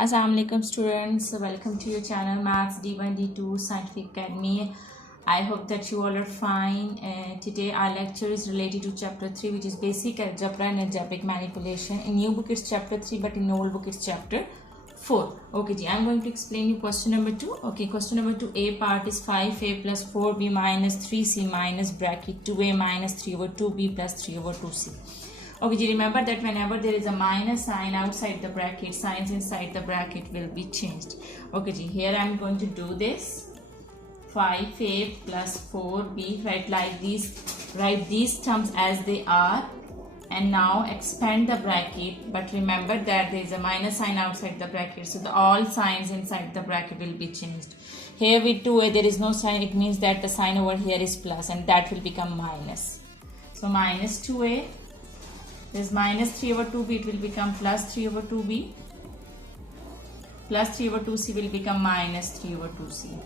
Assalamualaikum students, welcome to your channel Maths D1 D2 Scientific Academy. I hope that you all are fine. Today our lecture is related to chapter 3, which is basic algebra and algebraic manipulation. In new book it's chapter 3, but in old book it's chapter 4. Okay ji, I'm going to explain you question number 2. Okay, question number 2, A part is 5a plus 4b minus 3c minus bracket 2a minus 3 over 2b plus 3 over 2c. Okay, you remember that whenever there is a minus sign outside the bracket, signs inside the bracket will be changed. Okay, here I am going to do this. 5a plus 4b, write these terms as they are, and now expand the bracket. But remember that there is a minus sign outside the bracket, so all signs inside the bracket will be changed. Here with 2a there is no sign, it means that the sign over here is plus, and that will become minus. So minus 2a. This minus 3 over 2b, it will become plus 3 over 2b. Plus 3 over 2c will become minus 3 over 2c.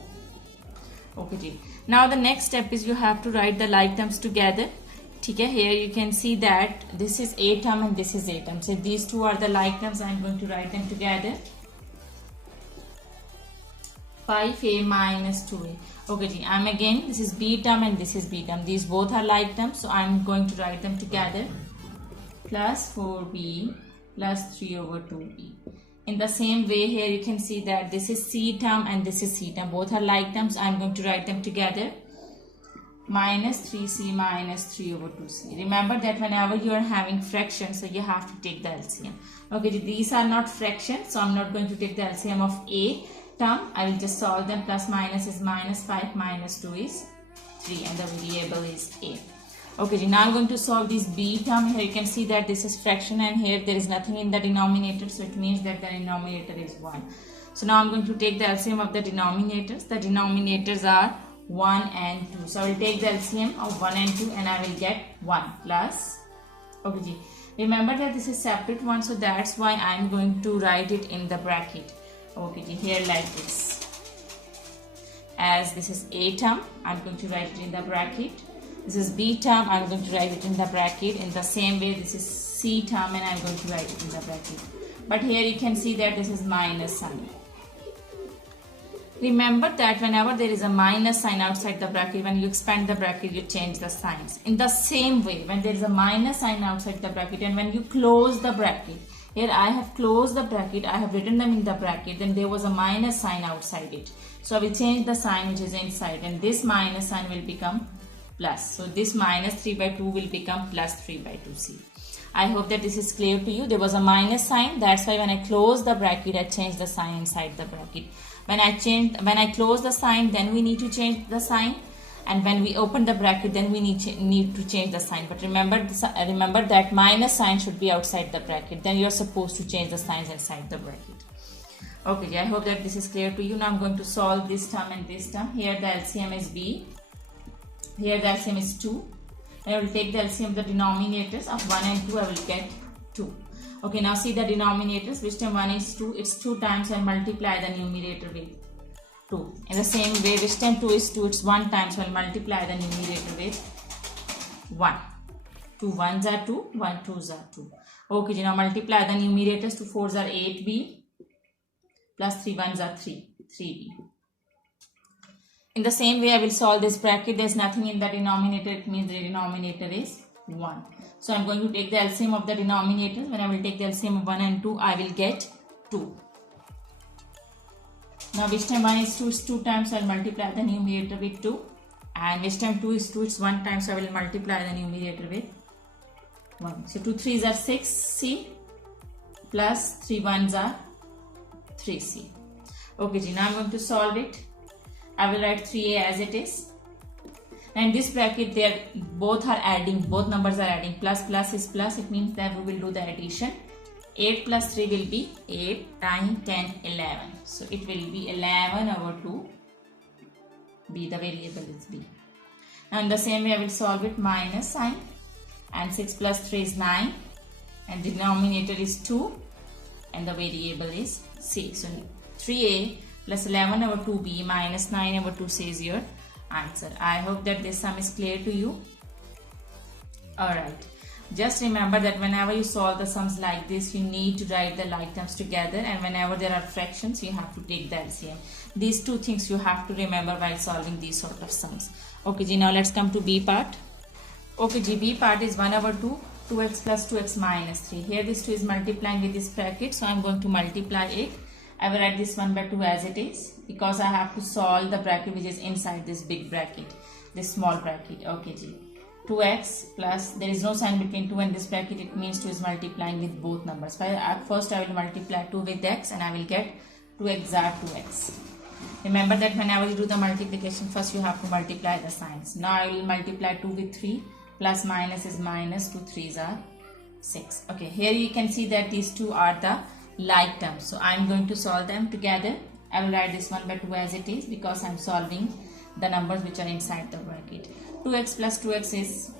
Okay, ji. Now the next step is you have to write the like terms together. Okay, here you can see that this is a term and this is a term. So these two are the like terms. I am going to write them together. 5a minus 2a. Okay, ji. This is b term and this is b term. These both are like terms, so I am going to write them together. Plus 4b plus 3 over 2b. In the same way, here you can see that this is c term and this is c term. Both are like terms. I am going to write them together. Minus 3c minus 3 over 2c. Remember that whenever you are having fractions, so you have to take the LCM. Okay, these are not fractions, so I am not going to take the LCM of a term. I will just solve them. Plus minus is minus 5, minus 2 is 3, and the variable is a. Okay, now I'm going to solve this b term. Here you can see that this is fraction and here there is nothing in the denominator, so it means that the denominator is 1. So now I'm going to take the LCM of the denominators. The denominators are 1 and 2. So I will take the LCM of 1 and 2 and I will get 1 plus. Okay, remember that this is separate one, so that's why I'm going to write it in the bracket. Okay, here like this. As this is a term, I'm going to write it in the bracket. This is b term, I'm going to write it in the bracket. In the same way, this is c term and I'm going to write it in the bracket. But here you can see that this is minus sign. Remember that whenever there is a minus sign outside the bracket, when you expand the bracket, you change the signs. In the same way, when there is a minus sign outside the bracket and when you close the bracket, here I have closed the bracket, I have written them in the bracket, then there was a minus sign outside it. So I will change the sign which is inside, and this minus sign will become plus. So this minus 3 by 2 will become plus 3 by 2c. I hope that this is clear to you. There was a minus sign. That's why when I close the bracket, I change the sign inside the bracket. When I close the sign, then we need to change the sign. And when we open the bracket, then we need to change the sign. But remember that minus sign should be outside the bracket. Then you are supposed to change the signs inside the bracket. Okay, I hope that this is clear to you. Now I'm going to solve this term and this term. Here the LCM is b. Here the LCM is 2. I will take the LCM of the denominators of 1 and 2. I will get 2. Okay, now see the denominators. Which term 1 is 2. It's 2 times and multiply the numerator with 2. In the same way, which term 2 is 2. It's 1 times, so I'll multiply the numerator with 1. 2 1s are 2. 1 2s are 2. Okay, now multiply the numerators. 2 4s are 8b. Plus 3 1s are 3. 3b. In the same way, I will solve this bracket. There is nothing in the denominator. It means the denominator is 1. So I am going to take the LCM of the denominators. When I will take the LCM of 1 and 2, I will get 2. Now which time 1 is 2, it's 2 times, so I will multiply the numerator with 2. And which time 2 is 2, it's 1 time, so I will multiply the numerator with 1. So 2 3s are 6c plus 3 1s are 3c. Okay, now I am going to solve it. I will write 3a as it is. And this bracket, both numbers are adding. Plus plus is plus, it means that we will do the addition. 8 plus 3 will be 8, 9, 10, 11. So it will be 11 over 2. b, the variable is b. Now in the same way, I will solve it. Minus sign. And 6 plus 3 is 9. And the denominator is 2. And the variable is c. So 3a plus 11 over 2b minus 9 over 2c is your answer. I hope that this sum is clear to you. Alright. Just remember that whenever you solve the sums like this, you need to write the like terms together, and whenever there are fractions, you have to take the LCM. These two things you have to remember while solving these sort of sums. Okay ji, now let's come to B part. Okay ji, B part is 1/2, 2x plus 2x minus 3. Here this 2 is multiplying with this bracket, so I'm going to multiply it. I will write this 1/2 as it is because I have to solve the bracket which is inside this big bracket, this small bracket. Okay ji. 2x plus, there is no sign between 2 and this bracket, it means 2 is multiplying with both numbers. First I will multiply 2 with x and I will get 2x are 2x. Remember that whenever you do the multiplication, first you have to multiply the signs. Now I will multiply 2 with 3, plus minus is minus, 2 3s are 6. Okay, here you can see that these two are the like terms. So I am going to solve them together. I will write this 1/2 as it is because I am solving the numbers which are inside the bracket. 2x plus 2x is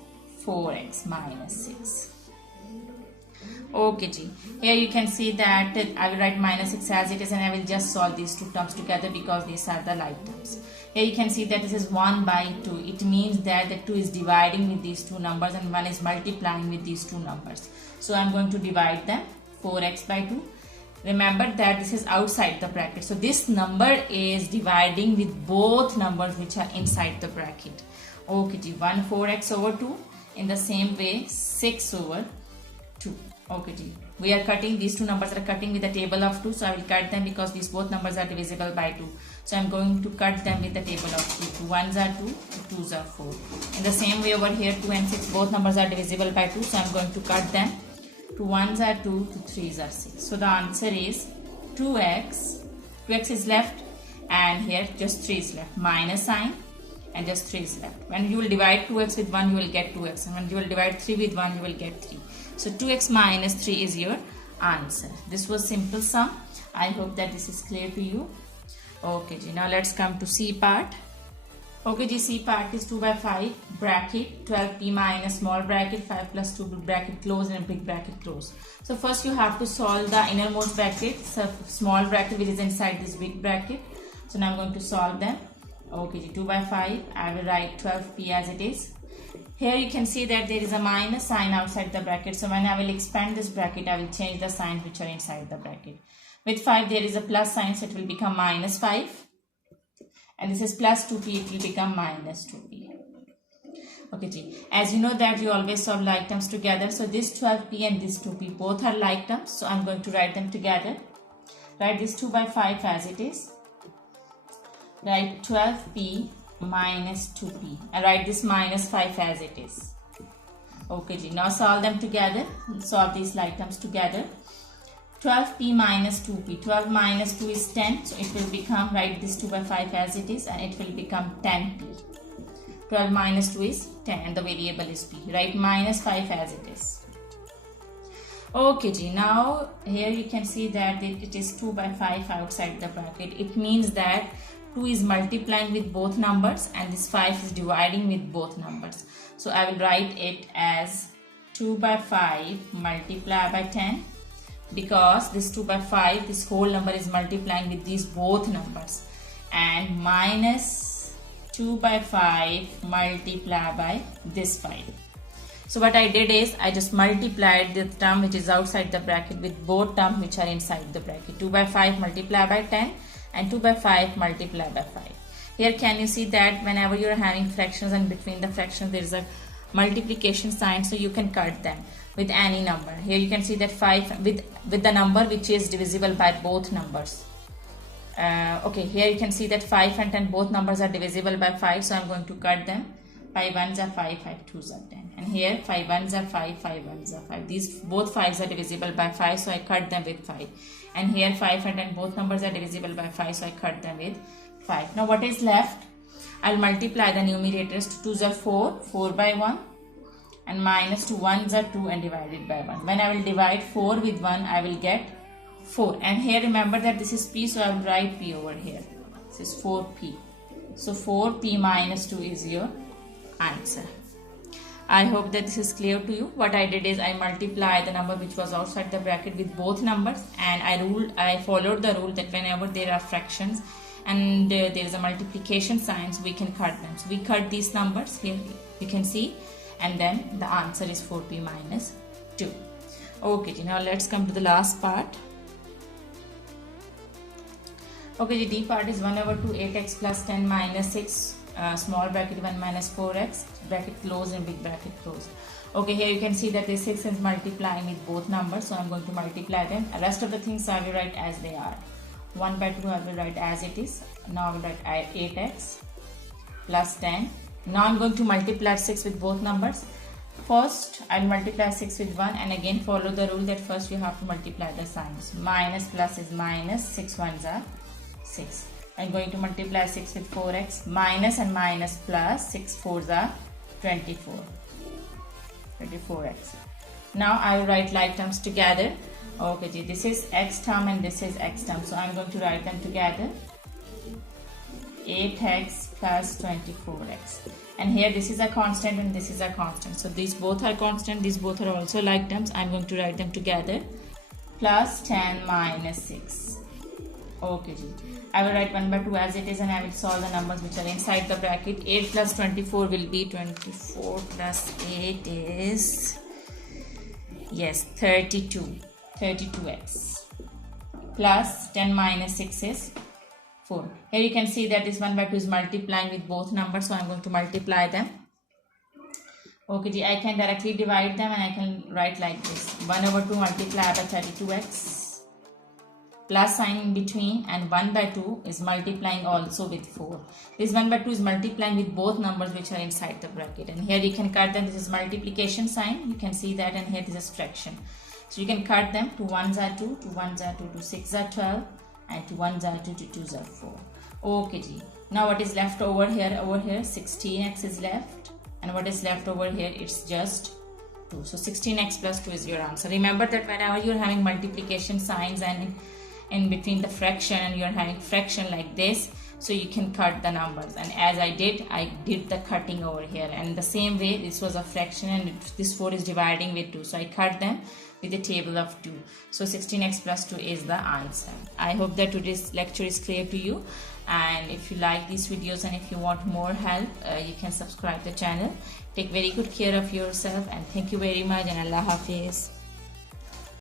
4x minus 6. Okay ji. Here you can see that I will write minus 6 as it is and I will just solve these two terms together because these are the like terms. Here you can see that this is 1/2. It means that the 2 is dividing with these two numbers and 1 is multiplying with these two numbers. So I am going to divide them. 4x by 2. Remember that this is outside the bracket. So this number is dividing with both numbers which are inside the bracket. Okay ji, 1 4x over 2. In the same way 6 over 2. Okay ji, we are cutting, these two numbers are cutting with the table of 2, so I will cut them because these both numbers are divisible by 2. So I am going to cut them with the table of 2. 2 1s are 2, 2s are 4. In the same way over here 2 and 6 both numbers are divisible by 2, so I am going to cut them. 2 1s are 2, 2 3s are 6. So the answer is 2x is left and here just 3 is left, minus sign and just 3 is left. When you will divide 2x with 1 you will get 2x, and when you will divide 3 with 1 you will get 3. So 2x minus 3 is your answer. This was simple sum. I hope that this is clear to you. Okay ji, now let's come to C part. Okay ji, C part is 2/5 bracket 12p minus small bracket 5 plus 2 bracket close and big bracket close. So first you have to solve the innermost bracket, so small bracket which is inside this big bracket. So now I'm going to solve them. Okay ji, 2/5 I will write 12p as it is. Here you can see that there is a minus sign outside the bracket. So when I will expand this bracket, I will change the signs which are inside the bracket. With 5 there is a plus sign, so it will become minus 5. And this is plus 2p, it will become minus 2p. Okay ji. As you know that you always solve like terms together. So this 12p and this 2p both are like terms. So I'm going to write them together. Write this 2/5 as it is. Write 12p minus 2p. I write this minus 5 as it is. Okay ji. Now solve them together. Solve these like terms together. 12p minus 2p. 12 minus 2 is 10. So it will become, write this 2/5 as it is and it will become 10p. 12 minus 2 is 10 and the variable is p. Write minus 5 as it is. Okay ji. Now here you can see that it is 2/5 outside the bracket. It means that 2 is multiplying with both numbers and this 5 is dividing with both numbers. So I will write it as 2/5 multiplied by 10 because this 2/5, this whole number is multiplying with these both numbers, and minus 2/5 multiplied by this 5. So what I did is I just multiplied the term which is outside the bracket with both terms which are inside the bracket. 2/5 multiplied by 10 and 2/5 multiplied by 5. Here can you see that whenever you are having fractions and between the fractions there is a multiplication sign, so you can cut them with any number. Here you can see that 5 with the number which is divisible by both numbers. Okay, here you can see that 5 and 10 both numbers are divisible by 5, so I'm going to cut them. 5 1s are 5, 5 2s are 10, and here 5 1s are 5, 5 1s are 5. These both 5s are divisible by 5, so I cut them with 5. And here 5 and 10 both numbers are divisible by 5, so I cut them with 5. Now what is left? I'll multiply the numerators. 2s are 4, 4 by 1, and minus 2 1s are 2 and divided by 1. When I will divide 4 with 1, I will get 4. And here remember that this is p, so I will write p over here. This is 4p. So 4p minus 2 is your answer. I hope that this is clear to you. What I did is I multiplied the number which was outside the bracket with both numbers, and I followed the rule that whenever there are fractions and there is a multiplication sign, we can cut them. So we cut these numbers here, you can see, and then the answer is 4p minus 2. Okay, now let's come to the last part. Okay, the D part is 1 over 2 8x plus 10 minus 6 small bracket 1 minus 4x bracket close and big bracket close. Okay, here you can see that this 6 is multiplying with both numbers, so I'm going to multiply them. The rest of the things I will write as they are. 1 by 2 I will write as it is. Now I will write 8x plus 10. Now I'm going to multiply 6 with both numbers. First I'll multiply 6 with 1 and again follow the rule that first you have to multiply the signs. Minus plus is minus, 6 ones are 6. I'm going to multiply 6 with 4x, minus and minus plus, 6 fours are 24x. Now I will write like terms together. Okay, this is x term and this is x term, so I'm going to write them together. 8x plus 24x, and here this is a constant and this is a constant, so these both are constant, these both are also like terms. I'm going to write them together. Plus 10 minus 6. Okay, I will write 1 by 2 as it is and I will solve the numbers which are inside the bracket. 8 plus 24 will be 24 plus 8 is, yes, 32x plus 10 minus 6 is 4. Here you can see that this 1 by 2 is multiplying with both numbers, so I'm going to multiply them. Okay, I can directly divide them and I can write like this. 1 over 2 multiplied by 32x plus sign in between, and 1 by 2 is multiplying also with 4. This 1 by 2 is multiplying with both numbers which are inside the bracket, and here you can cut them. This is multiplication sign, you can see that, and here this is fraction. So you can cut them. 2 1s are 2, 2 1s are 2, 2 6 are 12, and 2 1s are 2, 2 2s are 4. Okay, now what is left over here? Over here 16x is left, and what is left over here? It's just 2. So 16x plus 2 is your answer. Remember that whenever you're having multiplication signs and in between the fraction and you're having fraction like this, so you can cut the numbers, and as I did the cutting over here, and the same way this was a fraction and this 4 is dividing with 2, so I cut them with the table of 2. So 16x plus 2 is the answer. I hope that today's lecture is clear to you, and if you like these videos and if you want more help, you can subscribe the channel. Take very good care of yourself, and thank you very much, and Allah Hafiz.